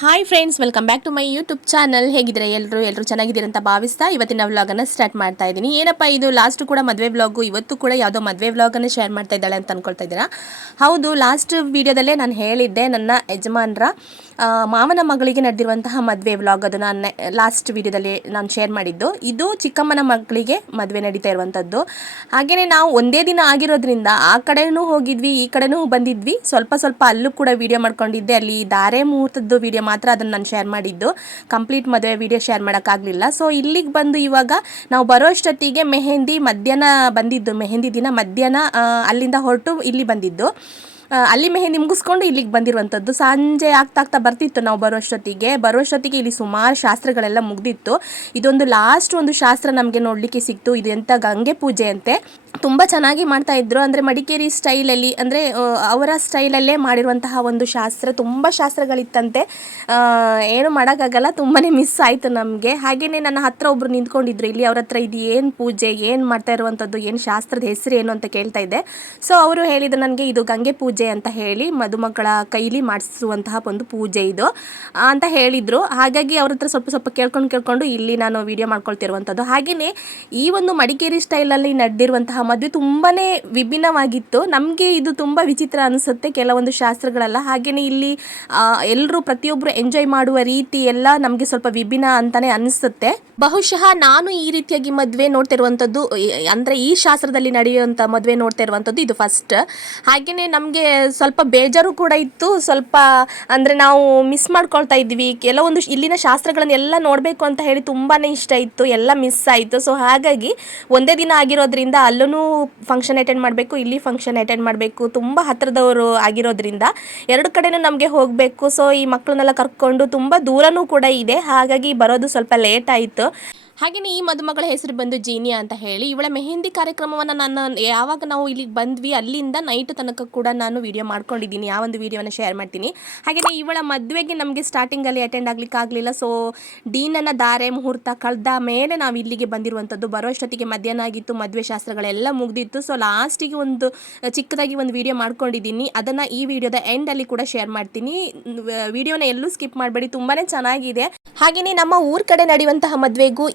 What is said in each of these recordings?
Hi friends, welcome back to my YouTube channel. ಹೇಗಿದ್ರೆ ಎಲ್ಲರೂ ಚೆನ್ನಾಗಿದ್ದೀರಿ ಅಂತ ಭಾವಿಸ್ತಾ ಇವತ್ತಿನ ವ್ಲಾಗನ್ನು ಸ್ಟಾರ್ಟ್ ಮಾಡ್ತಾ ಇದ್ದೀನಿ. ಏನಪ್ಪ ಇದು ಲಾಸ್ಟ್ ಕೂಡ ಮದುವೆ ವ್ಲಾಗು, ಇವತ್ತು ಕೂಡ ಯಾವುದೋ ಮದುವೆ ವ್ಲಾಗನ್ನು ಶೇರ್ ಮಾಡ್ತಾ ಇದ್ದಾಳೆ ಅಂತ ಅಂದ್ಕೊಳ್ತಾ ಇದ್ದೀರಾ? ಹೌದು, ಲಾಸ್ಟ್ ವಿಡಿಯೋದಲ್ಲೇ ನಾನು ಹೇಳಿದ್ದೆ ನನ್ನ ಯಜಮಾನ್ರ ಮಾವನ ಮಗಳಿಗೆ ನಡೆದಿರುವಂತಹ ಮದುವೆ ವ್ಲಾಗ್. ಅದು ನಾನು ಲಾಸ್ಟ್ ವಿಡಿಯೋದಲ್ಲಿ ನಾನು ಶೇರ್ ಮಾಡಿದ್ದು. ಇದು ಚಿಕ್ಕಮ್ಮನ ಮಗಳಿಗೆ ಮದುವೆ ನಡೀತಾ ಇರುವಂಥದ್ದು. ಹಾಗೆಯೇ ನಾವು ಒಂದೇ ದಿನ ಆಗಿರೋದ್ರಿಂದ ಆ ಕಡೆನೂ ಹೋಗಿದ್ವಿ, ಈ ಕಡೆನೂ ಬಂದಿದ್ವಿ. ಸ್ವಲ್ಪ ಅಲ್ಲೂ ಕೂಡ ವಿಡಿಯೋ ಮಾಡ್ಕೊಂಡಿದ್ದೆ. ಅಲ್ಲಿ ಧಾರೆ ಮುಹೂರ್ತದ್ದು ವಿಡಿಯೋ ಮಾತ್ರ ಅದನ್ನು ನಾನು ಶೇರ್ ಮಾಡಿದ್ದು, ಕಂಪ್ಲೀಟ್ ಮದುವೆ ವಿಡಿಯೋ ಶೇರ್ ಮಾಡೋಕ್ಕಾಗಲಿಲ್ಲ. ಸೊ ಇಲ್ಲಿಗೆ ಬಂದು ಇವಾಗ ನಾವು ಬರೋಷ್ಟೊತ್ತಿಗೆ ಮೆಹಂದಿ ಮಧ್ಯಾಹ್ನ ಬಂದಿದ್ದು, ಮೆಹಂದಿ ದಿನ ಮಧ್ಯಾಹ್ನ ಅಲ್ಲಿಂದ ಹೊರಟು ಇಲ್ಲಿ ಬಂದಿದ್ದು. ಅಲ್ಲಿ ಮೆಹಂದಿ ಮುಗಿಸ್ಕೊಂಡು ಇಲ್ಲಿಗೆ ಬಂದಿರುವಂಥದ್ದು. ಸಂಜೆ ಆಗ್ತಾ ಬರ್ತಿತ್ತು ನಾವು ಬರೋಷ್ಟೊತ್ತಿಗೆ ಇಲ್ಲಿ ಸುಮಾರು ಶಾಸ್ತ್ರಗಳೆಲ್ಲ ಮುಗ್ದಿತ್ತು. ಇದೊಂದು ಲಾಸ್ಟ್ ಒಂದು ಶಾಸ್ತ್ರ ನಮಗೆ ನೋಡಲಿಕ್ಕೆ ಸಿಕ್ತು. ಇದು ಎಂಥ ಗಂಗೆ ಪೂಜೆ ಅಂತೆ. ತುಂಬ ಚೆನ್ನಾಗಿ ಮಾಡ್ತಾ ಇದ್ರು. ಅಂದರೆ ಮಡಿಕೇರಿ ಸ್ಟೈಲಲ್ಲಿ, ಅಂದರೆ ಅವರ ಸ್ಟೈಲಲ್ಲೇ ಮಾಡಿರುವಂತಹ ಒಂದು ಶಾಸ್ತ್ರ. ತುಂಬ ಶಾಸ್ತ್ರಗಳಿತ್ತಂತೆ, ಏನು ಮಾಡೋಕ್ಕಾಗಲ್ಲ, ತುಂಬಾ ಮಿಸ್ ಆಯಿತು ನಮಗೆ. ಹಾಗೆಯೇ ನನ್ನ ಹತ್ರ ಒಬ್ಬರು ನಿಂತ್ಕೊಂಡಿದ್ರು ಇಲ್ಲಿ. ಅವ್ರ ಹತ್ರ ಇದು ಏನು ಪೂಜೆ, ಏನು ಮಾಡ್ತಾ ಇರುವಂಥದ್ದು, ಏನು ಶಾಸ್ತ್ರದ ಹೆಸರು ಏನು ಅಂತ ಕೇಳ್ತಾ ಇದ್ದೆ. ಸೊ ಅವರು ಹೇಳಿದ್ರು ನನಗೆ, ಇದು ಗಂಗೆ ಪೂಜೆ ಅಂತ ಹೇಳಿ ಮದುಮಕ್ಕಳ ಕೈಲಿ ಮಾಡಿಸುವಂತಹ ಒಂದು ಪೂಜೆ ಇದು ಅಂತ ಹೇಳಿದರು. ಹಾಗಾಗಿ ಅವ್ರ ಹತ್ರ ಸ್ವಲ್ಪ ಕೇಳ್ಕೊಂಡು ಇಲ್ಲಿ ನಾನು ವಿಡಿಯೋ ಮಾಡ್ಕೊಳ್ತಿರುವಂಥದ್ದು. ಹಾಗೆಯೇ ಈ ಒಂದು ಮಡಿಕೇರಿ ಸ್ಟೈಲಲ್ಲಿ ನಡೆದಿರುವಂತಹ ಮದುವೆ ತುಂಬಾ ವಿಭಿನ್ನವಾಗಿತ್ತು. ನಮಗೆ ಇದು ತುಂಬ ವಿಚಿತ್ರ ಅನಿಸುತ್ತೆ ಕೆಲವೊಂದು ಶಾಸ್ತ್ರಗಳೆಲ್ಲ. ಹಾಗೆಯೇ ಇಲ್ಲಿ ಎಲ್ಲರೂ ಪ್ರತಿಯೊಬ್ಬರು ಎಂಜಾಯ್ ಮಾಡುವ ರೀತಿ ಎಲ್ಲ ನಮಗೆ ಸ್ವಲ್ಪ ವಿಭಿನ್ನ ಅಂತಲೇ ಅನಿಸುತ್ತೆ. ಬಹುಶಃ ನಾನು ಈ ರೀತಿಯಾಗಿ ಮದುವೆ ನೋಡ್ತಿರುವಂಥದ್ದು, ಅಂದರೆ ಈ ಶಾಸ್ತ್ರದಲ್ಲಿ ನಡೆಯುವಂಥ ಮದುವೆ ನೋಡ್ತಾ ಇರುವಂಥದ್ದು ಇದು ಫಸ್ಟ್. ಹಾಗೆಯೇ ನಮಗೆ ಸ್ವಲ್ಪ ಬೇಜಾರು ಕೂಡ ಇತ್ತು. ಸ್ವಲ್ಪ ಅಂದರೆ ನಾವು ಮಿಸ್ ಮಾಡ್ಕೊಳ್ತಾ ಇದ್ವಿ ಕೆಲವೊಂದು ಇಲ್ಲಿನ ಶಾಸ್ತ್ರಗಳನ್ನೆಲ್ಲ ನೋಡಬೇಕು ಅಂತ ಹೇಳಿ ತುಂಬಾ ಇಷ್ಟ ಇತ್ತು, ಎಲ್ಲ ಮಿಸ್ ಆಯಿತು. ಸೊ ಹಾಗಾಗಿ ಒಂದೇ ದಿನ ಆಗಿರೋದ್ರಿಂದ ಅಲ್ಲೂ ಫಂಕ್ಷನ್ ಅಟೆಂಡ್ ಮಾಡಬೇಕು, ಇಲ್ಲಿ ಫಂಕ್ಷನ್ ಅಟೆಂಡ್ ಮಾಡಬೇಕು. ತುಂಬ ಹತ್ತಿರದವರು ಆಗಿರೋದ್ರಿಂದ ಎರಡು ಕಡೆನೂ ನಮಗೆ ಹೋಗಬೇಕು. ಸೊ ಈ ಮಕ್ಕಳನ್ನೆಲ್ಲ ಕರ್ಕೊಂಡು ತುಂಬ ದೂರನೂ ಕೂಡ ಇದೆ, ಹಾಗಾಗಿ ಬರೋದು ಸ್ವಲ್ಪ ಲೇಟ್ ಆಯಿತು. ಹಾಗೆಯೇ ಈ ಮದುಮಗಳ ಹೆಸರು ಬಂದು ಜೀನಿಯಾ ಅಂತ ಹೇಳಿ. ಇವಳ ಮೆಹಂದಿ ಕಾರ್ಯಕ್ರಮವನ್ನು ನಾನು ಯಾವಾಗ ನಾವು ಇಲ್ಲಿಗೆ ಬಂದ್ವಿ ಅಲ್ಲಿಂದ ನೈಟ್ ತನಕ ಕೂಡ ನಾನು ವಿಡಿಯೋ ಮಾಡ್ಕೊಂಡಿದ್ದೀನಿ. ಆ ಒಂದು ವಿಡಿಯೋನ ಶೇರ್ ಮಾಡ್ತೀನಿ. ಹಾಗೆಯೇ ಇವಳ ಮದುವೆಗೆ ನಮಗೆ ಸ್ಟಾರ್ಟಿಂಗಲ್ಲಿ ಅಟೆಂಡ್ ಆಗಲಿಕ್ಕಾಗಲಿಲ್ಲ. ಸೊ ಡೀನನ ಧಾರೆ ಮುಹೂರ್ತ ಕಳೆದ ಮೇಲೆ ನಾವು ಇಲ್ಲಿಗೆ ಬಂದಿರುವಂಥದ್ದು. ಬರೋಷ್ಟೊತ್ತಿಗೆ ಮಧ್ಯಾಹ್ನ ಆಗಿತ್ತು, ಮದುವೆ ಶಾಸ್ತ್ರಗಳೆಲ್ಲ ಮುಗ್ದಿತ್ತು. ಸೊ ಲಾಸ್ಟಿಗೆ ಒಂದು ಚಿಕ್ಕದಾಗಿ ಒಂದು ವಿಡಿಯೋ ಮಾಡ್ಕೊಂಡಿದ್ದೀನಿ, ಅದನ್ನು ಈ ವಿಡಿಯೋದ ಎಂಡಲ್ಲಿ ಕೂಡ ಶೇರ್ ಮಾಡ್ತೀನಿ. ವಿಡಿಯೋನ ಎಲ್ಲೂ ಸ್ಕಿಪ್ ಮಾಡಬೇಡಿ, ತುಂಬಾ ಚೆನ್ನಾಗಿದೆ. ಹಾಗೆಯೇ ನಮ್ಮ ಊರ ಕಡೆ ನಡೆಯುವಂತಹ ಮದುವೆಗೂ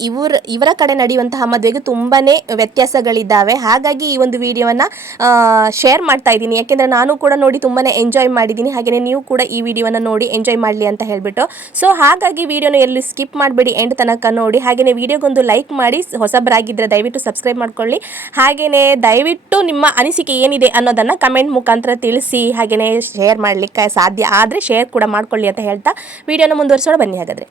ಇವರ ಕಡೆ ನಡೆಯುವಂತಹ ಮದುವೆಗೂ ತುಂಬಾ ವ್ಯತ್ಯಾಸಗಳಿದ್ದಾವೆ. ಹಾಗಾಗಿ ಈ ಒಂದು ವಿಡಿಯೋವನ್ನು ಶೇರ್ ಮಾಡ್ತಾ ಇದ್ದೀನಿ, ಯಾಕೆಂದರೆ ನಾನು ಕೂಡ ನೋಡಿ ತುಂಬಾ ಎಂಜಾಯ್ ಮಾಡಿದ್ದೀನಿ. ಹಾಗೆಯೇ ನೀವು ಕೂಡ ಈ ವಿಡಿಯೋವನ್ನು ನೋಡಿ ಎಂಜಾಯ್ ಮಾಡಲಿ ಅಂತ ಹೇಳಿಬಿಟ್ಟು. ಸೊ ಹಾಗಾಗಿ ವಿಡಿಯೋನ ಎಲ್ಲೂ ಸ್ಕಿಪ್ ಮಾಡಬೇಡಿ, ಎಂಡ್ ತನಕ ನೋಡಿ. ಹಾಗೆಯೇ ವಿಡಿಯೋಗೊಂದು ಲೈಕ್ ಮಾಡಿ, ಹೊಸಬರಾಗಿದ್ದರೆ ದಯವಿಟ್ಟು ಸಬ್ಸ್ಕ್ರೈಬ್ ಮಾಡ್ಕೊಳ್ಳಿ. ಹಾಗೆಯೇ ದಯವಿಟ್ಟು ನಿಮ್ಮ ಅನಿಸಿಕೆ ಏನಿದೆ ಅನ್ನೋದನ್ನು ಕಮೆಂಟ್ ಮುಖಾಂತರ ತಿಳಿಸಿ. ಹಾಗೆಯೇ ಶೇರ್ ಮಾಡಲಿಕ್ಕೆ ಸಾಧ್ಯ ಆದರೆ ಶೇರ್ ಕೂಡ ಮಾಡ್ಕೊಳ್ಳಿ ಅಂತ ಹೇಳ್ತಾ ವಿಡಿಯೋನ ಮುಂದುವರಿಸೋಣ ಬನ್ನಿ. ಹಾಗಾದರೆ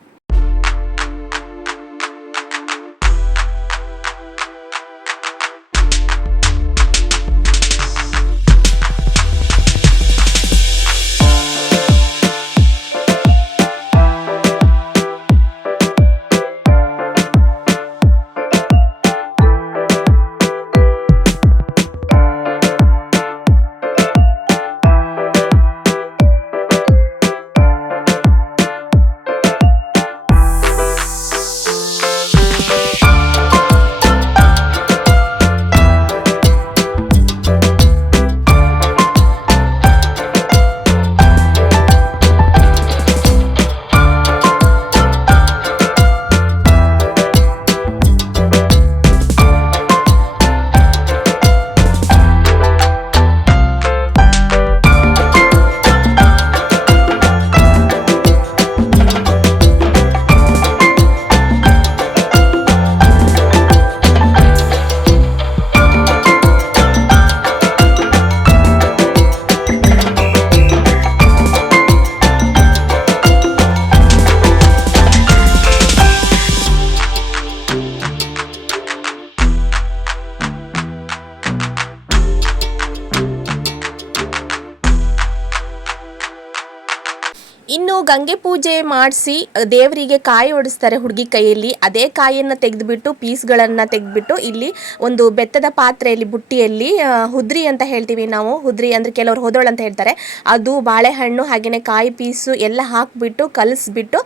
ಇನ್ನು ಗಂಗೆ ಪೂಜೆ ಮಾಡಿಸಿ ದೇವರಿಗೆ ಕಾಯಿ ಹೊಡಿಸ್ತಾರೆ ಹುಡುಗಿ ಕೈಯಲ್ಲಿ. ಅದೇ ಕಾಯಿಯನ್ನು ತೆಗೆದುಬಿಟ್ಟು ಪೀಸ್ಗಳನ್ನು ತೆಗೆದುಬಿಟ್ಟು ಇಲ್ಲಿ ಒಂದು ಬೆತ್ತದ ಪಾತ್ರೆಯಲ್ಲಿ ಬುಟ್ಟಿಯಲ್ಲಿ ಹುದ್ರಿ ಅಂತ ಹೇಳ್ತೀವಿ ನಾವು. ಹುದ್ರಿ ಅಂದರೆ ಕೆಲವರು ಹೊದೋಳು ಅಂತ ಹೇಳ್ತಾರೆ. ಅದು ಬಾಳೆಹಣ್ಣು ಹಾಗೆಯೇ ಕಾಯಿ ಪೀಸು ಎಲ್ಲ ಹಾಕಿಬಿಟ್ಟು ಕಲಿಸ್ಬಿಟ್ಟು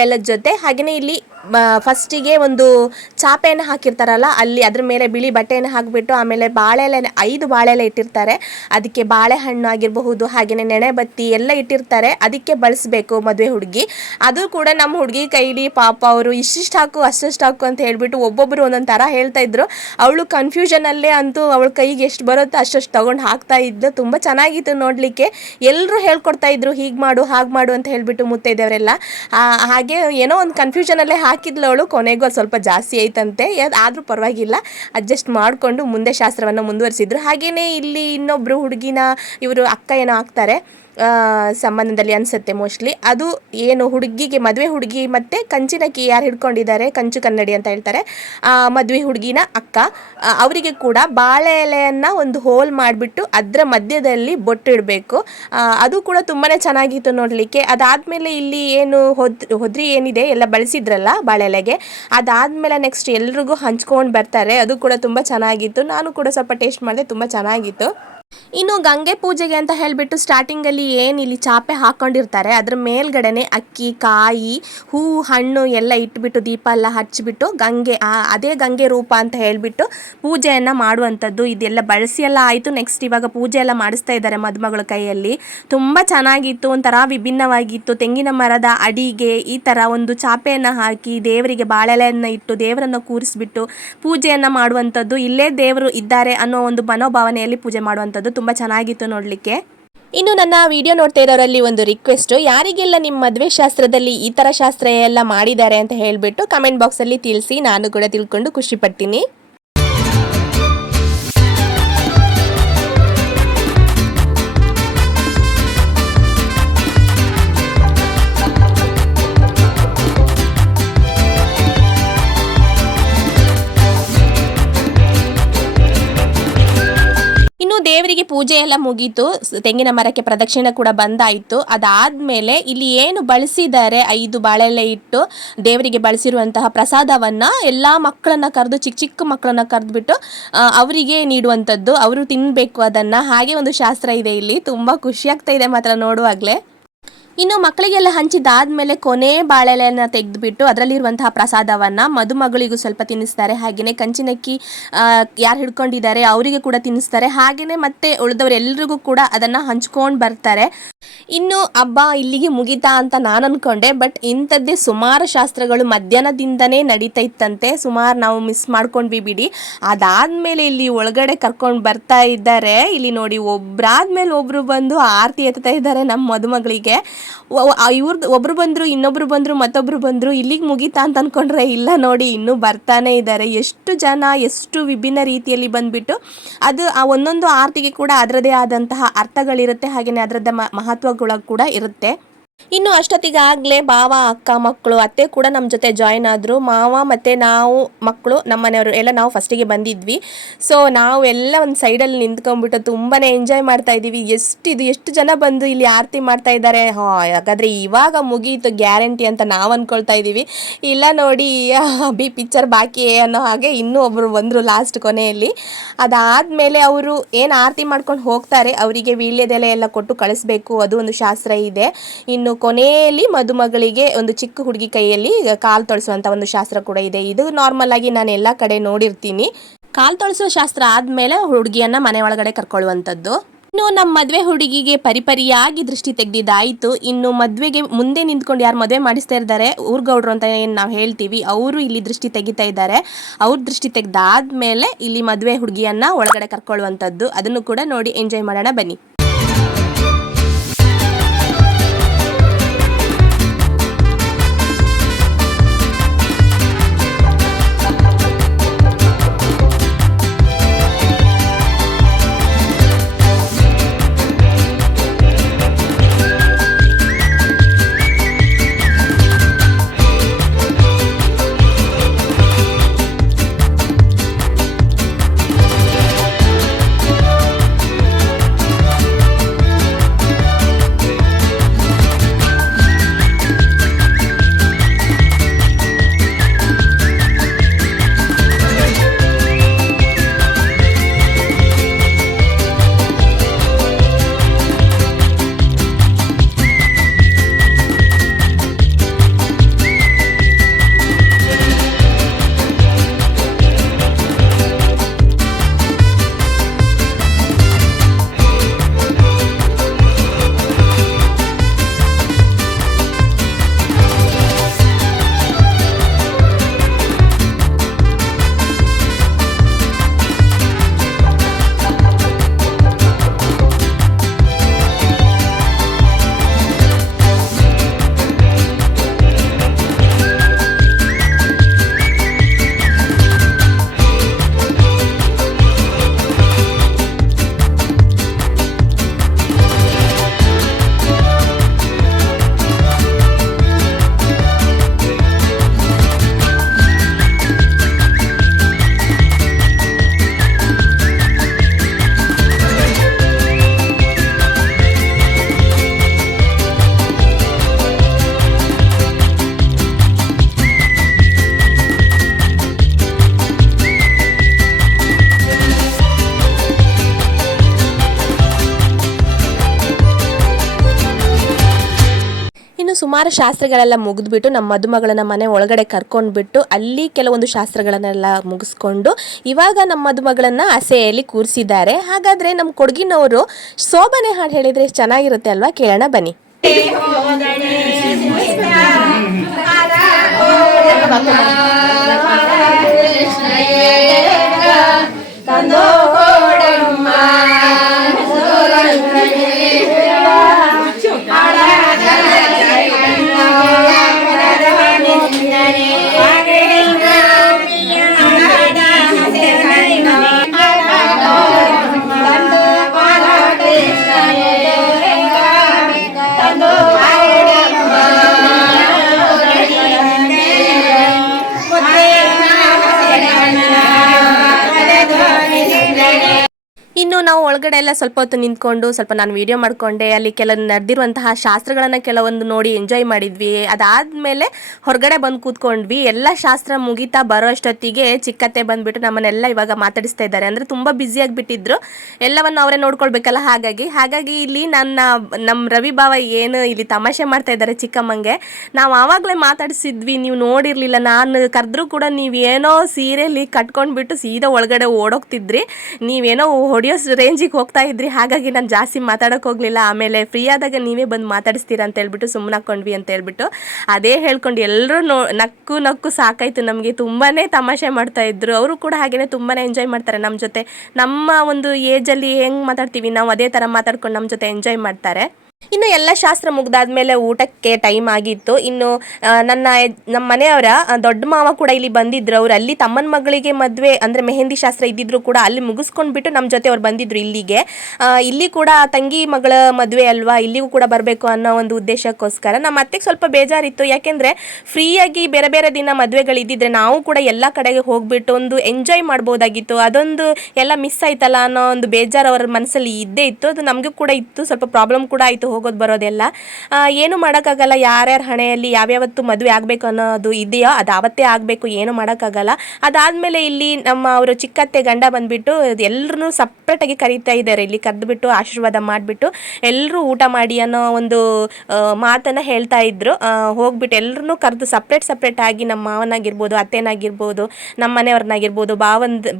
ಬೆಲ್ಲದ ಜೊತೆ. ಹಾಗೆಯೇ ಇಲ್ಲಿ ಫಸ್ಟಿಗೆ ಒಂದು ಚಾಪೆಯನ್ನು ಹಾಕಿರ್ತಾರಲ್ಲ ಅಲ್ಲಿ ಅದ್ರ ಮೇಲೆ ಬಿಳಿ ಬಟ್ಟೆಯನ್ನು ಹಾಕಿಬಿಟ್ಟು ಆಮೇಲೆ ಬಾಳೆಲೆ 5 ಬಾಳೆಲೆ ಇಟ್ಟಿರ್ತಾರೆ. ಅದಕ್ಕೆ ಬಾಳೆಹಣ್ಣು ಆಗಿರಬಹುದು, ಹಾಗೆಯೇ ನೆನೆಬತ್ತಿ ಎಲ್ಲ ಇಟ್ಟಿರ್ತಾರೆ. ಅದಕ್ಕೆ ಬಳಸಬೇಕು ಮದುವೆ ಹುಡುಗಿ. ಅದು ಕೂಡ ನಮ್ಮ ಹುಡುಗಿ ಕೈಲಿ ಪಾಪ ಅವರು ಇಷ್ಟಿಷ್ಟು ಹಾಕು ಅಷ್ಟಿಷ್ಟು ಹಾಕು ಅಂತ ಹೇಳಿಬಿಟ್ಟು ಒಬ್ಬೊಬ್ಬರು ಒಂದೊಂದು ಥರ ಹೇಳ್ತಾ ಇದ್ರು. ಅವಳು ಕನ್ಫ್ಯೂಷನಲ್ಲೇ ಅಂತೂ ಅವಳ ಕೈಗೆ ಎಷ್ಟು ಬರುತ್ತೋ ಅಷ್ಟು ತೊಗೊಂಡು ಹಾಕ್ತಾ ಇದ್ದು. ತುಂಬ ಚೆನ್ನಾಗಿತ್ತು ನೋಡಲಿಕ್ಕೆ. ಎಲ್ಲರೂ ಹೇಳ್ಕೊಡ್ತಾ ಇದ್ರು, ಹೀಗೆ ಮಾಡು ಹಾಗೆ ಮಾಡು ಅಂತ ಹೇಳಿಬಿಟ್ಟು ಮುತ್ತೈದೆಯವರೆಲ್ಲ. ಹಾಗೆ ಏನೋ ಒಂದು ಕನ್ಫ್ಯೂಷನಲ್ಲೇ ಹಾಕಿದ್ಲು ಅವಳು. ಕೊನೆಗೂ ಅದು ಸ್ವಲ್ಪ ಜಾಸ್ತಿ ಐತಂತೆ, ಆದರೂ ಪರವಾಗಿಲ್ಲ ಅಡ್ಜಸ್ಟ್ ಮಾಡಿಕೊಂಡು ಮುಂದೆ ಶಾಸ್ತ್ರವನ್ನು ಮುಂದುವರಿಸಿದ್ರು. ಹಾಗೆಯೇ ಇಲ್ಲಿ ಇನ್ನೊಬ್ಬರು ಹುಡುಗಿನ ಇವರು ಅಕ್ಕ ಏನೋ ಆಗ್ತಾರೆ ಸಂಬಂಧದಲ್ಲಿ ಅನಿಸುತ್ತೆ ಮೋಸ್ಟ್ಲಿ. ಅದು ಏನು ಹುಡುಗಿಗೆ ಮದುವೆ ಹುಡುಗಿ ಮತ್ತು ಕಂಚಿನಕ್ಕಿ ಯಾರು ಹಿಡ್ಕೊಂಡಿದ್ದಾರೆ, ಕಂಚು ಕನ್ನಡಿ ಅಂತ ಹೇಳ್ತಾರೆ, ಮದುವೆ ಹುಡುಗಿನ ಅಕ್ಕ, ಅವರಿಗೆ ಕೂಡ ಬಾಳೆ ಎಲೆಯನ್ನು ಒಂದು ಹೋಲ್ ಮಾಡಿಬಿಟ್ಟು ಅದರ ಮಧ್ಯದಲ್ಲಿ ಬೊಟ್ಟಿಡಬೇಕು. ಅದು ಕೂಡ ತುಂಬಾ ಚೆನ್ನಾಗಿತ್ತು ನೋಡಲಿಕ್ಕೆ. ಅದಾದಮೇಲೆ ಇಲ್ಲಿ ಏನು ಹೊದ್ರಿ ಏನಿದೆ ಎಲ್ಲ ಬಳಸಿದ್ರಲ್ಲ ಬಾಳೆ ಎಲೆಗೆ, ಅದಾದಮೇಲೆ ನೆಕ್ಸ್ಟ್ ಎಲ್ರಿಗೂ ಹಂಚ್ಕೊಂಡು ಬರ್ತಾರೆ. ಅದು ಕೂಡ ತುಂಬ ಚೆನ್ನಾಗಿತ್ತು. ನಾನು ಕೂಡ ಸ್ವಲ್ಪ ಟೇಸ್ಟ್ ಮಾಡಿದೆ, ತುಂಬ ಚೆನ್ನಾಗಿತ್ತು. ಇನ್ನು ಗಂಗೆ ಪೂಜೆಗೆ ಅಂತ ಹೇಳಿಬಿಟ್ಟು ಸ್ಟಾರ್ಟಿಂಗಲ್ಲಿ ಏನು ಇಲ್ಲಿ ಚಾಪೆ ಹಾಕ್ಕೊಂಡಿರ್ತಾರೆ ಅದ್ರ ಮೇಲ್ಗಡೆನೆ ಅಕ್ಕಿ, ಕಾಯಿ, ಹೂ, ಹಣ್ಣು ಎಲ್ಲ ಇಟ್ಬಿಟ್ಟು ದೀಪ ಎಲ್ಲ ಹಚ್ಚಿಬಿಟ್ಟು ಗಂಗೆ ಅದೇ ಗಂಗೆ ರೂಪ ಅಂತ ಹೇಳಿಬಿಟ್ಟು ಪೂಜೆಯನ್ನು ಮಾಡುವಂಥದ್ದು. ಇದೆಲ್ಲ ಬಳಸಿ ಎಲ್ಲ ಆಯಿತು. ನೆಕ್ಸ್ಟ್ ಇವಾಗ ಪೂಜೆ ಎಲ್ಲ ಮಾಡಿಸ್ತಾ ಇದ್ದಾರೆ ಮದುಮಗಳ ಕೈಯಲ್ಲಿ. ತುಂಬ ಚೆನ್ನಾಗಿತ್ತು, ಒಂಥರ ವಿಭಿನ್ನವಾಗಿತ್ತು. ತೆಂಗಿನ ಮರದ ಅಡಿಗೆ ಈ ಥರ ಒಂದು ಚಾಪೆಯನ್ನು ಹಾಕಿ ದೇವರಿಗೆ ಬಾಳೆಲೆಯನ್ನು ಇಟ್ಟು ದೇವರನ್ನು ಕೂರಿಸ್ಬಿಟ್ಟು ಪೂಜೆಯನ್ನು ಮಾಡುವಂಥದ್ದು. ಇಲ್ಲೇ ದೇವರು ಇದ್ದಾರೆ ಅನ್ನೋ ಒಂದು ಮನೋಭಾವನೆಯಲ್ಲಿ ಪೂಜೆ ಮಾಡುವಂಥದ್ದು. ತುಂಬ ಚೆನ್ನಾಗಿತ್ತು ನೋಡಲಿಕ್ಕೆ. ಇನ್ನು ನನ್ನ ವಿಡಿಯೋ ನೋಡ್ತಾ ಇರೋರಲ್ಲಿ ಒಂದು ರಿಕ್ವೆಸ್ಟು, ಯಾರಿಗೆಲ್ಲ ನಿಮ್ಮ ಮದುವೆ ಶಾಸ್ತ್ರದಲ್ಲಿ ಈ ಥರ ಶಾಸ್ತ್ರ ಎಲ್ಲ ಮಾಡಿದ್ದಾರೆ ಅಂತ ಹೇಳಿಬಿಟ್ಟು ಕಮೆಂಟ್ ಬಾಕ್ಸಲ್ಲಿ ತಿಳಿಸಿ. ನಾನು ಕೂಡ ತಿಳ್ಕೊಂಡು ಖುಷಿ ಪಡ್ತೀನಿ. ದೇವರಿಗೆ ಪೂಜೆ ಎಲ್ಲ ಮುಗೀತು. ತೆಂಗಿನ ಮರಕ್ಕೆ ಪ್ರದಕ್ಷಿಣೆ ಕೂಡ ಬಂದಾಯಿತು. ಅದಾದಮೇಲೆ ಇಲ್ಲಿ ಏನು ಬಳಸಿದ್ದಾರೆ 5 ಬಾಳೆಲೆ ಇಟ್ಟು ದೇವರಿಗೆ ಬಳಸಿರುವಂತಹ ಪ್ರಸಾದವನ್ನು ಎಲ್ಲ ಮಕ್ಕಳನ್ನು ಕರೆದು ಚಿಕ್ಕ ಮಕ್ಕಳನ್ನು ಕರೆದುಬಿಟ್ಟು ಅವರಿಗೆ ನೀಡುವಂಥದ್ದು. ಅವರು ತಿನ್ನಬೇಕು ಅದನ್ನು. ಹಾಗೆ ಒಂದು ಶಾಸ್ತ್ರ ಇದೆ ಇಲ್ಲಿ. ತುಂಬ ಖುಷಿಯಾಗ್ತಾ ಇದೆ ಮಾತ್ರ ನೋಡುವಾಗಲೇ. ಇನ್ನು ಮಕ್ಕಳಿಗೆಲ್ಲ ಹಂಚಿದಾದ್ಮೇಲೆ ಕೊನೆ ಬಾಳೆಲೆಯನ್ನು ತೆಗೆದುಬಿಟ್ಟು ಅದರಲ್ಲಿರುವಂತಹ ಪ್ರಸಾದವನ್ನು ಮದುಮಗಳಿಗೂ ಸ್ವಲ್ಪ ತಿನ್ನಿಸ್ತಾರೆ. ಹಾಗೆಯೇ ಕಂಚಿನಕ್ಕಿ ಯಾರು ಹಿಡ್ಕೊಂಡಿದ್ದಾರೆ ಅವರಿಗೆ ಕೂಡ ತಿನ್ನಿಸ್ತಾರೆ. ಹಾಗೆಯೇ ಮತ್ತೆ ಉಳಿದವರೆಲ್ಲರಿಗೂ ಕೂಡ ಅದನ್ನು ಹಂಚ್ಕೊಂಡು ಬರ್ತಾರೆ. ಇನ್ನು ಹಬ್ಬ ಇಲ್ಲಿಗೆ ಮುಗಿತಾ ಅಂತ ನಾನು ಅಂದ್ಕೊಂಡೆ. ಬಟ್ ಇಂಥದ್ದೇ ಸುಮಾರು ಶಾಸ್ತ್ರಗಳು ಮಧ್ಯಾಹ್ನದಿಂದನೇ ನಡೀತಾ ಇತ್ತಂತೆ. ಸುಮಾರು ನಾವು ಮಿಸ್ ಮಾಡ್ಕೊಂಡ್ವಿ ಬಿಡಿ. ಅದಾದಮೇಲೆ ಇಲ್ಲಿ ಒಳಗಡೆ ಕರ್ಕೊಂಡು ಬರ್ತಾ ಇದ್ದಾರೆ. ಇಲ್ಲಿ ನೋಡಿ, ಒಬ್ಬರಾದ್ಮೇಲೆ ಒಬ್ಬರು ಬಂದು ಆರತಿ ಎತ್ತಾ ಇದ್ದಾರೆ ನಮ್ಮ ಮದುಮಗಳಿಗೆ. ಇವ್ರದ್ದು ಒಬ್ರು ಬಂದರು, ಇನ್ನೊಬ್ರು ಬಂದರು, ಮತ್ತೊಬ್ರು ಬಂದರು. ಇಲ್ಲಿಗೆ ಮುಗೀತಾ ಅಂತ ಅಂದ್ಕೊಂಡ್ರೆ ಇಲ್ಲ ನೋಡಿ, ಇನ್ನೂ ಬರ್ತಾನೆ ಇದ್ದಾರೆ. ಎಷ್ಟು ಜನ, ಎಷ್ಟು ವಿಭಿನ್ನ ರೀತಿಯಲ್ಲಿ ಬಂದುಬಿಟ್ಟು ಅದು ಆ ಒಂದೊಂದು ಆರತಿಗೆ ಕೂಡ ಅದರದೇ ಆದಂತಹ ಅರ್ಥಗಳಿರುತ್ತೆ. ಹಾಗೆಯೇ ಅದರದ್ದ ಮಹತ್ವಗಳು ಕೂಡ ಇರುತ್ತೆ. ಇನ್ನು ಅಷ್ಟೊತ್ತಿಗಾಗಲೇ ಭಾವ, ಅಕ್ಕ, ಮಕ್ಕಳು, ಅತ್ತೆ ಕೂಡ ನಮ್ಮ ಜೊತೆ ಜಾಯ್ನ್ ಆದರು. ಮಾವ ಮತ್ತು ನಾವು ಮಕ್ಕಳು, ನಮ್ಮ ಮನೆಯವರು ಎಲ್ಲ ನಾವು ಫಸ್ಟಿಗೆ ಬಂದಿದ್ವಿ. ಸೊ ನಾವೆಲ್ಲ ಒಂದು ಸೈಡಲ್ಲಿ ನಿಂತ್ಕೊಂಡ್ಬಿಟ್ಟು ತುಂಬಾ ಎಂಜಾಯ್ ಮಾಡ್ತಾ ಇದ್ದೀವಿ. ಎಷ್ಟು ಜನ ಬಂದು ಇಲ್ಲಿ ಆರತಿ ಮಾಡ್ತಾ ಇದ್ದಾರೆ. ಹಾಗಾದರೆ ಇವಾಗ ಮುಗೀತು ಗ್ಯಾರಂಟಿ ಅಂತ ನಾವು ಅಂದ್ಕೊಳ್ತಾ ಇದ್ದೀವಿ. ಇಲ್ಲ ನೋಡಿ, ಪಿಕ್ಚರ್ ಬಾಕಿ ಅನ್ನೋ ಹಾಗೆ ಇನ್ನೂ ಒಬ್ಬರು ಬಂದರು ಲಾಸ್ಟ್ ಕೊನೆಯಲ್ಲಿ. ಅದಾದಮೇಲೆ ಅವರು ಏನು ಆರತಿ ಮಾಡ್ಕೊಂಡು ಹೋಗ್ತಾರೆ, ಅವರಿಗೆ ವೀಳ್ಯದೆಲೆ ಎಲ್ಲ ಕೊಟ್ಟು ಕಳಿಸ್ಬೇಕು. ಅದು ಒಂದು ಶಾಸ್ತ್ರ ಇದೆ. ಇನ್ನು ಕೊನೆಯಲ್ಲಿ ಮದುಮಗಳಿಗೆ ಒಂದು ಚಿಕ್ಕ ಹುಡುಗಿ ಕೈಯಲ್ಲಿ ಕಾಲು ತೊಳಿಸುವಂಥ ಒಂದು ಶಾಸ್ತ್ರ ಕೂಡ ಇದೆ. ಇದು ನಾರ್ಮಲ್ ಆಗಿ ನಾನು ಎಲ್ಲ ಕಡೆ ನೋಡಿರ್ತೀನಿ. ಕಾಲು ತೊಳಿಸೋ ಶಾಸ್ತ್ರ ಆದಮೇಲೆ ಹುಡುಗಿಯನ್ನು ಮನೆ ಒಳಗಡೆ ಕರ್ಕೊಳ್ಳುವಂಥದ್ದು. ಇನ್ನು ನಮ್ಮ ಮದುವೆ ಹುಡುಗಿಗೆ ಪರಿಪರಿಯಾಗಿ ದೃಷ್ಟಿ ತೆಗೆದಿದ್ದಾಯಿತು. ಇನ್ನು ಮದುವೆಗೆ ಮುಂದೆ ನಿಂತ್ಕೊಂಡು ಯಾರು ಮದುವೆ ಮಾಡಿಸ್ತಾ ಇದ್ದಾರೆ, ಊರ್ಗೌಡ್ರು ಅಂತ ಏನು ನಾವು ಹೇಳ್ತೀವಿ, ಅವರು ಇಲ್ಲಿ ದೃಷ್ಟಿ ತೆಗಿತಾ ಇದ್ದಾರೆ. ಅವ್ರ ದೃಷ್ಟಿ ತೆಗೆದಾದ್ಮೇಲೆ ಇಲ್ಲಿ ಮದುವೆ ಹುಡುಗಿಯನ್ನು ಒಳಗಡೆ ಕರ್ಕೊಳ್ಳುವಂಥದ್ದು. ಅದನ್ನು ಕೂಡ ನೋಡಿ ಎಂಜಾಯ್ ಮಾಡೋಣ ಬನ್ನಿ. ಸುಮಾರು ಶಾಸ್ತ್ರಗಳೆಲ್ಲ ಮುಗಿದ್ಬಿಟ್ಟು ನಮ್ಮ ಮದುಮಗಳನ್ನ ಮನೆ ಒಳಗಡೆ ಕರ್ಕೊಂಡ್ಬಿಟ್ಟು ಅಲ್ಲಿ ಕೆಲವೊಂದು ಶಾಸ್ತ್ರಗಳನ್ನೆಲ್ಲ ಮುಗಿಸ್ಕೊಂಡು ಇವಾಗ ನಮ್ಮ ಮದುಮಗಳನ್ನ ಹಸೆಯಲ್ಲಿ ಕೂರಿಸಿದ್ದಾರೆ. ಹಾಗಾದ್ರೆ ನಮ್ಮ ಕೊಡಗಿನವರು ಸೋಬನೆ ಹಾಡು ಹೇಳಿದ್ರೆ ಚೆನ್ನಾಗಿರುತ್ತೆ ಅಲ್ವಾ? ಕೇಳೋಣ ಬನ್ನಿ. ಇನ್ನು ನಾವು ಒಳಗಡೆ ಎಲ್ಲ ಸ್ವಲ್ಪ ಹೊತ್ತು ನಿಂತ್ಕೊಂಡು ಸ್ವಲ್ಪ ನಾನು ವಿಡಿಯೋ ಮಾಡ್ಕೊಂಡೆ. ಅಲ್ಲಿ ಕೆಲವು ನಡೆದಿರುವಂತಹ ಶಾಸ್ತ್ರಗಳನ್ನು ಕೆಲವೊಂದು ನೋಡಿ ಎಂಜಾಯ್ ಮಾಡಿದ್ವಿ. ಅದಾದಮೇಲೆ ಹೊರಗಡೆ ಬಂದು ಕೂತ್ಕೊಂಡ್ವಿ. ಎಲ್ಲ ಶಾಸ್ತ್ರ ಮುಗಿತಾ ಬರೋ ಅಷ್ಟೊತ್ತಿಗೆ ಚಿಕ್ಕತ್ತೆ ಬಂದುಬಿಟ್ಟು ನಮ್ಮನ್ನೆಲ್ಲ ಇವಾಗ ಮಾತಾಡಿಸ್ತಾ ಇದ್ದಾರೆ. ಅಂದರೆ ತುಂಬ ಬ್ಯುಸಿಯಾಗಿಬಿಟ್ಟಿದ್ರು, ಎಲ್ಲವನ್ನು ಅವರೇ ನೋಡ್ಕೊಳ್ಬೇಕಲ್ಲ. ಹಾಗಾಗಿ ಇಲ್ಲಿ ನಮ್ಮ ರವಿ ಭಾವ ಏನು ಇಲ್ಲಿ ತಮಾಷೆ ಮಾಡ್ತಾ ಇದ್ದಾರೆ ಚಿಕ್ಕಮ್ಮಂಗೆ. ನಾವು ಆವಾಗಲೇ ಮಾತಾಡಿಸಿದ್ವಿ, ನೀವು ನೋಡಿರಲಿಲ್ಲ. ನಾನು ಕರೆದ್ರೂ ಕೂಡ ನೀವೇನೋ ಸೀರೆಯಲ್ಲಿ ಕಟ್ಕೊಂಡ್ಬಿಟ್ಟು ಸೀದಾ ಒಳಗಡೆ ಓಡೋಗ್ತಿದ್ರಿ, ನೀವೇನೋ ಹೊಡಿಯೋ ರೇಂಜಿಗೆ ಹೋಗ್ತಾ ಇದ್ರಿ. ಹಾಗಾಗಿ ನಾನು ಜಾಸ್ತಿ ಮಾತಾಡೋಕೆ ಹೋಗಲಿಲ್ಲ. ಆಮೇಲೆ ಫ್ರೀ ಆದಾಗ ನೀವೇ ಬಂದು ಮಾತಾಡಿಸ್ತೀರಾ ಅಂತ ಹೇಳ್ಬಿಟ್ಟು ಸುಮ್ಮನೆ ಹಾಕ್ಕೊಂಡ್ವಿ ಅಂತ ಹೇಳ್ಬಿಟ್ಟು ಅದೇ ಹೇಳ್ಕೊಂಡು ಎಲ್ಲರೂ ನಕ್ಕು ಸಾಕಾಯಿತು ನಮಗೆ. ತುಂಬಾ ತಮಾಷೆ ಮಾಡ್ತಾ ಇದ್ರು. ಅವರು ಕೂಡ ಹಾಗೇನೆ ತುಂಬಾ ಎಂಜಾಯ್ ಮಾಡ್ತಾರೆ ನಮ್ಮ ಜೊತೆ. ನಮ್ಮ ಒಂದು ಏಜಲ್ಲಿ ಹೆಂಗೆ ಮಾತಾಡ್ತೀವಿ ನಾವು ಅದೇ ಥರ ಮಾತಾಡ್ಕೊಂಡು ನಮ್ಮ ಜೊತೆ ಎಂಜಾಯ್ ಮಾಡ್ತಾರೆ. ಇನ್ನು ಎಲ್ಲ ಶಾಸ್ತ್ರ ಮುಗ್ದಾದ್ಮೇಲೆ ಊಟಕ್ಕೆ ಟೈಮ್ ಆಗಿತ್ತು. ಇನ್ನು ನಮ್ಮ ಮನೆಯವರ ದೊಡ್ಡ ಮಾವ ಕೂಡ ಇಲ್ಲಿ ಬಂದಿದ್ರು. ಅವ್ರು ಅಲ್ಲಿ ತಮ್ಮನ ಮಗಳಿಗೆ ಮದುವೆ ಅಂದರೆ ಮೆಹಂದಿ ಶಾಸ್ತ್ರ ಇದ್ದಿದ್ರು ಕೂಡ ಅಲ್ಲಿ ಮುಗಿಸ್ಕೊಂಡ್ಬಿಟ್ಟು ನಮ್ಮ ಜೊತೆ ಅವ್ರು ಬಂದಿದ್ರು ಇಲ್ಲಿಗೆ. ಇಲ್ಲಿ ಕೂಡ ತಂಗಿ ಮಗಳ ಮದುವೆ ಅಲ್ವಾ, ಇಲ್ಲಿಗೂ ಕೂಡ ಬರಬೇಕು ಅನ್ನೋ ಒಂದು ಉದ್ದೇಶಕ್ಕೋಸ್ಕರ. ನಮ್ಮ ಅತ್ತೆಗೆ ಸ್ವಲ್ಪ ಬೇಜಾರಿತ್ತು, ಯಾಕೆಂದರೆ ಫ್ರೀಯಾಗಿ ಬೇರೆ ಬೇರೆ ದಿನ ಮದುವೆಗಳು ಇದ್ದಿದ್ರೆ ನಾವು ಕೂಡ ಎಲ್ಲ ಕಡೆಗೆ ಹೋಗ್ಬಿಟ್ಟು ಒಂದು ಎಂಜಾಯ್ ಮಾಡ್ಬೋದಾಗಿತ್ತು. ಅದೊಂದು ಎಲ್ಲ ಮಿಸ್ ಆಯ್ತಲ್ಲ ಅನ್ನೋ ಒಂದು ಬೇಜಾರು ಅವರ ಮನಸ್ಸಲ್ಲಿ ಇದ್ದೇ ಇತ್ತು. ಅದು ನಮಗೂ ಕೂಡ ಇತ್ತು, ಸ್ವಲ್ಪ ಪ್ರಾಬ್ಲಮ್ ಕೂಡ ಆಯಿತು ಹೋಗೋದು ಬರೋದೆಲ್ಲ. ಏನು ಮಾಡೋಕ್ಕಾಗಲ್ಲ, ಯಾರ್ಯಾರ ಹಣೆಯಲ್ಲಿ ಯಾವ್ಯಾವತ್ತು ಮದುವೆ ಆಗಬೇಕು ಅನ್ನೋದು ಇದೆಯೋ ಅದು ಆವತ್ತೇ ಆಗಬೇಕು, ಏನು ಮಾಡೋಕ್ಕಾಗಲ್ಲ. ಅದಾದಮೇಲೆ ಇಲ್ಲಿ ಅವರು ಚಿಕ್ಕತ್ತೆ ಗಂಡ ಬಂದುಬಿಟ್ಟು ಎಲ್ಲರೂ ಸಪ್ರೇಟಾಗಿ ಕರೀತಾ ಇದ್ದಾರೆ. ಇಲ್ಲಿ ಕರೆದುಬಿಟ್ಟು ಆಶೀರ್ವಾದ ಮಾಡಿಬಿಟ್ಟು ಎಲ್ಲರೂ ಊಟ ಮಾಡಿ ಅನ್ನೋ ಒಂದು ಮಾತನ್ನು ಹೇಳ್ತಾ ಇದ್ರು. ಹೋಗ್ಬಿಟ್ಟು ಎಲ್ಲರೂ ಕರೆದು ಸಪ್ರೇಟಾಗಿ ನಮ್ಮ ಮಾವನಾಗಿರ್ಬೋದು, ಅತ್ತೆನಾಗಿರ್ಬೋದು, ನಮ್ಮ ಮನೆಯವ್ರನ್ನಾಗಿರ್ಬೋದು,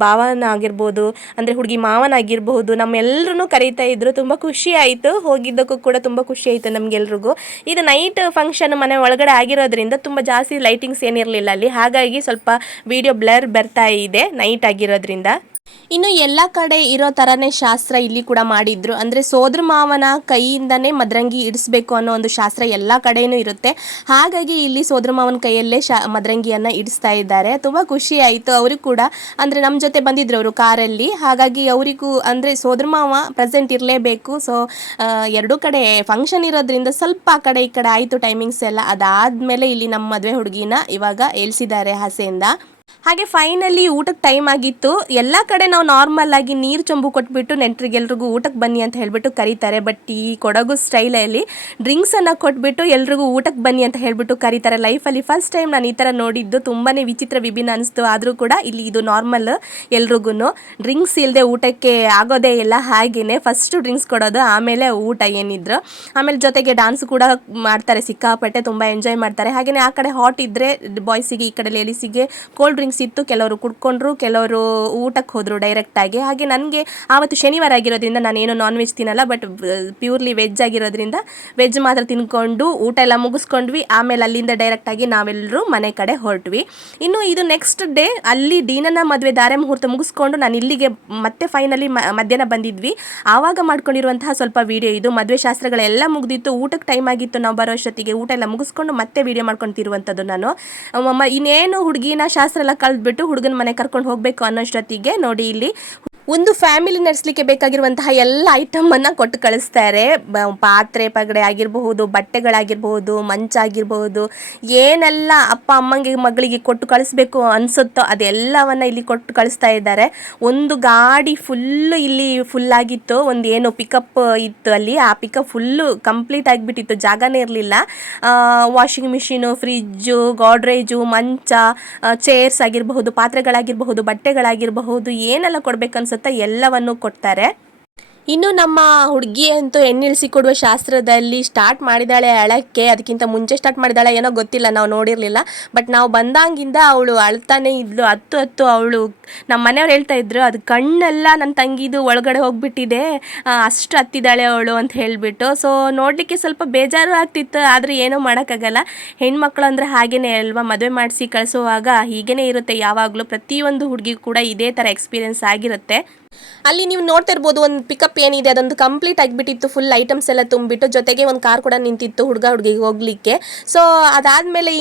ಭಾವನಾಗಿರ್ಬೋದು, ಅಂದರೆ ಹುಡುಗಿ ಮಾವನಾಗಿರ್ಬೋದು, ನಮ್ಮೆಲ್ಲರೂ ಕರೀತಾ ಇದ್ರು. ತುಂಬ ಖುಷಿ ಆಯಿತು. ಹೋಗಿದ್ದಕ್ಕೂ ಕೂಡ ತುಂಬ ಖುಷಿ ಆಯಿತು ನಮಗೆಲ್ರಿಗೂ. ಇದು ನೈಟ್ ಫಂಕ್ಷನ್ ಮನೆ ಒಳಗಡೆ ಆಗಿರೋದ್ರಿಂದ ತುಂಬ ಜಾಸ್ತಿ ಲೈಟಿಂಗ್ಸ್ ಏನಿರಲಿಲ್ಲ ಅಲ್ಲಿ. ಹಾಗಾಗಿ ಸ್ವಲ್ಪ ವಿಡಿಯೋ ಬ್ಲರ್ ಬರ್ತಾ ಇದೆ ನೈಟ್ ಆಗಿರೋದ್ರಿಂದ. ಇನ್ನು ಎಲ್ಲ ಕಡೆ ಇರೋ ಥರನೇ ಶಾಸ್ತ್ರ ಇಲ್ಲಿ ಕೂಡ ಮಾಡಿದ್ರು. ಅಂದರೆ ಸೋದರ ಮಾವನ ಕೈಯಿಂದನೇ ಮದರಂಗಿ ಇಡಿಸ್ಬೇಕು ಅನ್ನೋ ಒಂದು ಶಾಸ್ತ್ರ ಎಲ್ಲ ಕಡೆಯೂ ಇರುತ್ತೆ. ಹಾಗಾಗಿ ಇಲ್ಲಿ ಸೋದರ ಮಾವನ ಕೈಯಲ್ಲೇ ಮದರಂಗಿಯನ್ನು ಇಡಿಸ್ತಾ ಇದ್ದಾರೆ. ತುಂಬ ಖುಷಿ ಆಯಿತು. ಅವರು ಕೂಡ ಅಂದರೆ ನಮ್ಮ ಜೊತೆ ಬಂದಿದ್ರು ಅವರು ಕಾರಲ್ಲಿ. ಹಾಗಾಗಿ ಅವರಿಗೂ ಅಂದರೆ ಸೋದರ ಮಾವ ಪ್ರೆಸೆಂಟ್ ಇರಲೇಬೇಕು. ಸೊ ಎರಡೂ ಕಡೆ ಫಂಕ್ಷನ್ ಇರೋದ್ರಿಂದ ಸ್ವಲ್ಪ ಆ ಕಡೆ ಈ ಕಡೆ ಆಯಿತು ಟೈಮಿಂಗ್ಸ್ ಎಲ್ಲ. ಅದಾದಮೇಲೆ ಇಲ್ಲಿ ನಮ್ಮ ಮದುವೆ ಹುಡುಗಿನ ಇವಾಗ ಏಳಿಸಿದ್ದಾರೆ ಹಸೆಯಿಂದ. ಹಾಗೆ ಫೈನಲಿ ಊಟಕ್ಕೆ ಟೈಮ್ ಆಗಿತ್ತು. ಎಲ್ಲ ಕಡೆ ನಾವು ನಾರ್ಮಲ್ ಆಗಿ ನೀರು ಚೊಂಬು ಕೊಟ್ಬಿಟ್ಟು ನೆಂಟರಿಗೆಲ್ರಿಗೂ ಊಟಕ್ಕೆ ಬನ್ನಿ ಅಂತ ಹೇಳಿಬಿಟ್ಟು ಕರೀತಾರೆ. ಬಟ್ ಈ ಕೊಡಗು ಸ್ಟೈಲಲ್ಲಿ ಡ್ರಿಂಕ್ಸನ್ನು ಕೊಟ್ಬಿಟ್ಟು ಎಲ್ರಿಗೂ ಊಟಕ್ಕೆ ಬನ್ನಿ ಅಂತ ಹೇಳಿಬಿಟ್ಟು ಕರೀತಾರೆ. ಲೈಫಲ್ಲಿ ಫಸ್ಟ್ ಟೈಮ್ ನಾನು ಈ ಥರ ನೋಡಿದ್ದು. ತುಂಬಾ ವಿಚಿತ್ರ ವಿಭಿನ್ನ ಅನಿಸ್ತು. ಆದರೂ ಕೂಡ ಇಲ್ಲಿ ಇದು ನಾರ್ಮಲ್. ಎಲ್ರಿಗೂ ಡ್ರಿಂಕ್ಸ್ ಇಲ್ಲದೆ ಊಟಕ್ಕೆ ಆಗೋದೇ ಇಲ್ಲ. ಹಾಗೆಯೇ ಫಸ್ಟು ಡ್ರಿಂಕ್ಸ್ ಕೊಡೋದು, ಆಮೇಲೆ ಊಟ ಏನಿದ್ರು. ಆಮೇಲೆ ಜೊತೆಗೆ ಡಾನ್ಸ್ ಕೂಡ ಮಾಡ್ತಾರೆ ಸಿಕ್ಕಾಪಟ್ಟೆ, ತುಂಬ ಎಂಜಾಯ್ ಮಾಡ್ತಾರೆ. ಹಾಗೆಯೇ ಆ ಕಡೆ ಹಾಟ್ ಇದ್ದರೆ ಬಾಯ್ಸಿಗೆ, ಈ ಕಡೆ ಲೇಡೀಸಿಗೆ ಕೋಲ್ಡ್ ಡ್ರಿಂಕ್ಸ್ ಇತ್ತು. ಕೆಲವರು ಕುಡ್ಕೊಂಡ್ರು, ಕೆಲವರು ಊಟಕ್ಕೆ ಹೋದರು ಡೈರೆಕ್ಟಾಗಿ. ಹಾಗೆ ನನಗೆ ಆವತ್ತು ಶನಿವಾರ ಆಗಿರೋದ್ರಿಂದ ನಾನೇನು ನಾನ್ ವೆಜ್ ತಿನ್ನಲ್ಲ, ಬಟ್ ಪ್ಯೂರ್ಲಿ ವೆಜ್ ಆಗಿರೋದ್ರಿಂದ ವೆಜ್ ಮಾತ್ರ ತಿನ್ಕೊಂಡು ಊಟ ಎಲ್ಲ ಮುಗಿಸ್ಕೊಂಡ್ವಿ. ಆಮೇಲೆ ಅಲ್ಲಿಂದ ಡೈರೆಕ್ಟಾಗಿ ನಾವೆಲ್ಲರೂ ಮನೆ ಕಡೆ ಹೊರಟ್ವಿ. ಇನ್ನು ಇದು ನೆಕ್ಸ್ಟ್ ಡೇ ಅಲ್ಲಿ ಡೀನನ ಮದುವೆ ಧಾರೆ ಮುಹೂರ್ತ ಮುಗಿಸ್ಕೊಂಡು ನಾನು ಇಲ್ಲಿಗೆ ಮತ್ತೆ ಫೈನಲಿ ಮಧ್ಯಾಹ್ನ ಬಂದಿದ್ವಿ. ಆವಾಗ ಮಾಡ್ಕೊಂಡಿರುವಂತಹ ಸ್ವಲ್ಪ ವೀಡಿಯೋ ಇದು. ಮದುವೆ ಶಾಸ್ತ್ರಗಳೆಲ್ಲ ಮುಗಿದಿತ್ತು, ಊಟಕ್ಕೆ ಟೈಮ್ ಆಗಿತ್ತು. ನಾವು ಬರೋ ಅಷ್ಟೊತ್ತಿಗೆ ಊಟ ಎಲ್ಲ ಮುಗಿಸ್ಕೊಂಡು ಮತ್ತೆ ವೀಡಿಯೋ ಮಾಡ್ಕೊತಿರುವಂಥದ್ದು ನಾನು. ಇನ್ನೇನು ಹುಡುಗಿನ ಶಾಸ್ತ್ರ ಎಲ್ಲ ಕಳೆದ್ಬಿಟ್ಟು ಹುಡುಗನ ಮನೆ ಕರ್ಕೊಂಡು ಹೋಗಬೇಕು ಅನ್ನೋಷ್ಟೊತ್ತಿಗೆ ನೋಡಿ ಇಲ್ಲಿ ಒಂದು ಫ್ಯಾಮಿಲಿ ನಡೆಸಲಿಕ್ಕೆ ಬೇಕಾಗಿರುವಂತಹ ಎಲ್ಲ ಐಟಮನ್ನು ಕೊಟ್ಟು ಕಳಿಸ್ತಾರೆ. ಪಾತ್ರೆ ಪಗಡೆ ಆಗಿರಬಹುದು, ಬಟ್ಟೆಗಳಾಗಿರಬಹುದು, ಮಂಚ ಆಗಿರಬಹುದು, ಏನೆಲ್ಲ ಅಪ್ಪ ಅಮ್ಮಂಗೆ ಮಗಳಿಗೆ ಕೊಟ್ಟು ಕಳಿಸ್ಬೇಕು ಅನಿಸುತ್ತೋ ಅದೆಲ್ಲವನ್ನು ಇಲ್ಲಿ ಕೊಟ್ಟು ಕಳಿಸ್ತಾ ಇದ್ದಾರೆ. ಒಂದು ಗಾಡಿ ಫುಲ್ಲು ಇಲ್ಲಿ ಫುಲ್ಲಾಗಿತ್ತು. ಒಂದು ಏನು ಪಿಕಪ್ ಇತ್ತು ಅಲ್ಲಿ, ಆ ಪಿಕಪ್ ಫುಲ್ಲು ಕಂಪ್ಲೀಟ್ ಆಗಿಬಿಟ್ಟಿತ್ತು, ಜಾಗನೇ ಇರಲಿಲ್ಲ. ವಾಷಿಂಗ್ ಮಿಷಿನು, ಫ್ರಿಜ್ಜು, ಗೋಡ್ರೇಜು, ಮಂಚ, ಚೇರ್ಸ್ ಆಗಿರಬಹುದು, ಪಾತ್ರೆಗಳಾಗಿರಬಹುದು, ಬಟ್ಟೆಗಳಾಗಿರಬಹುದು, ಏನೆಲ್ಲ ಕೊಡಬೇಕನ್ಸುತ್ತೆ ಎಲ್ಲವನ್ನು ಕೊಡ್ತಾರೆ. ಇನ್ನು ನಮ್ಮ ಹುಡುಗಿ ಅಂತೂ ಎಣ್ಣಿಳಿಸಿ ಕೊಡುವ ಶಾಸ್ತ್ರದಲ್ಲಿ ಸ್ಟಾರ್ಟ್ ಮಾಡಿದಾಳೆ ಅಳಕ್ಕೆ. ಅದಕ್ಕಿಂತ ಮುಂಚೆ ಸ್ಟಾರ್ಟ್ ಮಾಡಿದಾಳೆ ಏನೋ ಗೊತ್ತಿಲ್ಲ, ನಾವು ನೋಡಿರಲಿಲ್ಲ. ಬಟ್ ನಾವು ಬಂದಾಗಿಂದ ಅವಳು ಅಳ್ತಾನೆ ಇದ್ಲು. ಹತ್ತು ಅವಳು ನಮ್ಮ ಮನೆಯವ್ರು ಹೇಳ್ತಾ ಇದ್ರು, ಅದು ಕಣ್ಣೆಲ್ಲ ನನ್ನ ತಂಗಿದು ಒಳಗಡೆ ಹೋಗ್ಬಿಟ್ಟಿದೆ, ಅಷ್ಟು ಹತ್ತಿದ್ದಾಳೆ ಅವಳು ಅಂತ ಹೇಳಿಬಿಟ್ಟು. ಸೊ ನೋಡಲಿಕ್ಕೆ ಸ್ವಲ್ಪ ಬೇಜಾರು ಆಗ್ತಿತ್ತು, ಆದರೆ ಏನೂ ಮಾಡೋಕ್ಕಾಗಲ್ಲ. ಹೆಣ್ಮಕ್ಳು ಅಂದರೆ ಹಾಗೇನೆ ಅಲ್ವಾ, ಮದುವೆ ಮಾಡಿಸಿ ಕಳಿಸುವಾಗ ಹೀಗೇ ಇರುತ್ತೆ ಯಾವಾಗಲೂ. ಪ್ರತಿಯೊಂದು ಹುಡುಗಿಗೂ ಕೂಡ ಇದೇ ಥರ ಎಕ್ಸ್ಪೀರಿಯೆನ್ಸ್ ಆಗಿರುತ್ತೆ. ಅಲ್ಲಿ ನೀವು ನೋಡ್ತಾ ಇರ್ಬೋದು, ಒಂದು ಪಿಕಪ್ ಏನಿದೆ ಅದೊಂದು ಕಂಪ್ಲೀಟ್ ಆಗಿಬಿಟ್ಟಿತ್ತು, ಫುಲ್ ಐಟಮ್ಸ್ ಎಲ್ಲ ತುಂಬಿಟ್ಟು, ಜೊತೆಗೆ ಒಂದು ಕಾರ್ ಕೂಡ ನಿಂತಿತ್ತು ಹುಡುಗಿಗೆ ಹೋಗ್ಲಿಕ್ಕೆ. ಸೊ ಅದಾದಮೇಲೆ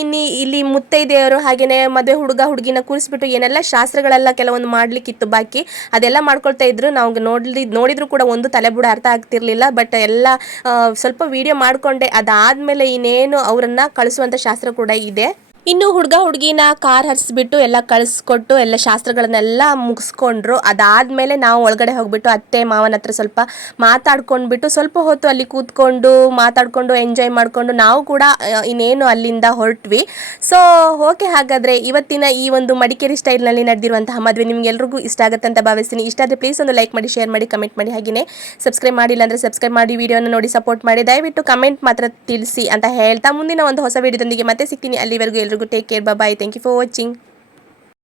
ಇಲ್ಲಿ ಮುತ್ತೈದೆಯರು ಹಾಗೆಯೇ ಮದುವೆ ಹುಡುಗಿನ ಕೂರಿಸ್ಬಿಟ್ಟು ಏನೆಲ್ಲ ಶಾಸ್ತ್ರಗಳೆಲ್ಲ ಕೆಲವೊಂದು ಮಾಡ್ಲಿಕ್ಕಿತ್ತು ಬಾಕಿ, ಅದೆಲ್ಲ ಮಾಡ್ಕೊಳ್ತಾ ಇದ್ರು. ನಾವು ನೋಡಿದ್ರು ಕೂಡ ಒಂದು ತಲೆಬುಡ ಅರ್ಥ ಆಗ್ತಿರ್ಲಿಲ್ಲ. ಬಟ್ ಎಲ್ಲ ಸ್ವಲ್ಪ ವಿಡಿಯೋ ಮಾಡಿಕೊಂಡೆ. ಅದಾದಮೇಲೆ ಇನ್ನೇನು ಅವರನ್ನು ಕಳಿಸುವಂಥ ಶಾಸ್ತ್ರ ಕೂಡ ಇದೆ. ಇನ್ನು ಹುಡುಗಿನ ಕಾರ್ ಹರಿಸ್ಬಿಟ್ಟು ಎಲ್ಲ ಕಳಿಸ್ಕೊಟ್ಟು ಎಲ್ಲ ಶಾಸ್ತ್ರಗಳನ್ನೆಲ್ಲ ಮುಗಿಸ್ಕೊಂಡ್ರು. ಅದಾದಮೇಲೆ ನಾವು ಒಳಗಡೆ ಹೋಗ್ಬಿಟ್ಟು ಅತ್ತೆ ಮಾವನ ಹತ್ರ ಸ್ವಲ್ಪ ಮಾತಾಡ್ಕೊಂಡ್ಬಿಟ್ಟು ಸ್ವಲ್ಪ ಹೊತ್ತು ಅಲ್ಲಿ ಕೂತ್ಕೊಂಡು ಮಾತಾಡಿಕೊಂಡು ಎಂಜಾಯ್ ಮಾಡಿಕೊಂಡು ನಾವು ಕೂಡ ಇನ್ನೇನು ಅಲ್ಲಿಂದ ಹೊರಟ್ವಿ. ಸೊ ಓಕೆ, ಹಾಗಾದರೆ ಇವತ್ತಿನ ಈ ಒಂದು ಮಡಿಕೇರಿ ಸ್ಟೈಲ್ನಲ್ಲಿ ನಡೆದಿರುವಂತಹ ಮದುವೆ ನಿಮ್ಗೆಲ್ರಿಗೂ ಇಷ್ಟ ಆಗುತ್ತೆ ಅಂತ ಭಾವಿಸ್ತೀನಿ. ಇಷ್ಟ ಆದರೆ ಪ್ಲೀಸ್ ಒಂದು ಲೈಕ್ ಮಾಡಿ, ಶೇರ್ ಮಾಡಿ, ಕಮೆಂಟ್ ಮಾಡಿ. ಹಾಗೆಯೇ ಸಬ್ಸ್ಕ್ರೈಬ್ ಮಾಡಿಲ್ಲ ಅಂದರೆ ಸಬ್ಸ್ಕ್ರೈಬ್ ಮಾಡಿ, ವಿಡಿಯೋನ ನೋಡಿ ಸಪೋರ್ಟ್ ಮಾಡಿ. ದಯವಿಟ್ಟು ಕಮೆಂಟ್ ಮಾತ್ರ ತಿಳಿಸಿ ಅಂತ ಹೇಳ್ತಾ ಮುಂದಿನ ಒಂದು ಹೊಸ ವಿಡಿಯೋದೊಂದಿಗೆ ಮತ್ತೆ ಸಿಗ್ತೀನಿ. ಅಲ್ಲಿವರೆಗೂ ಎಲ್ರಿಗೂ take care, bye. Thank you for watching.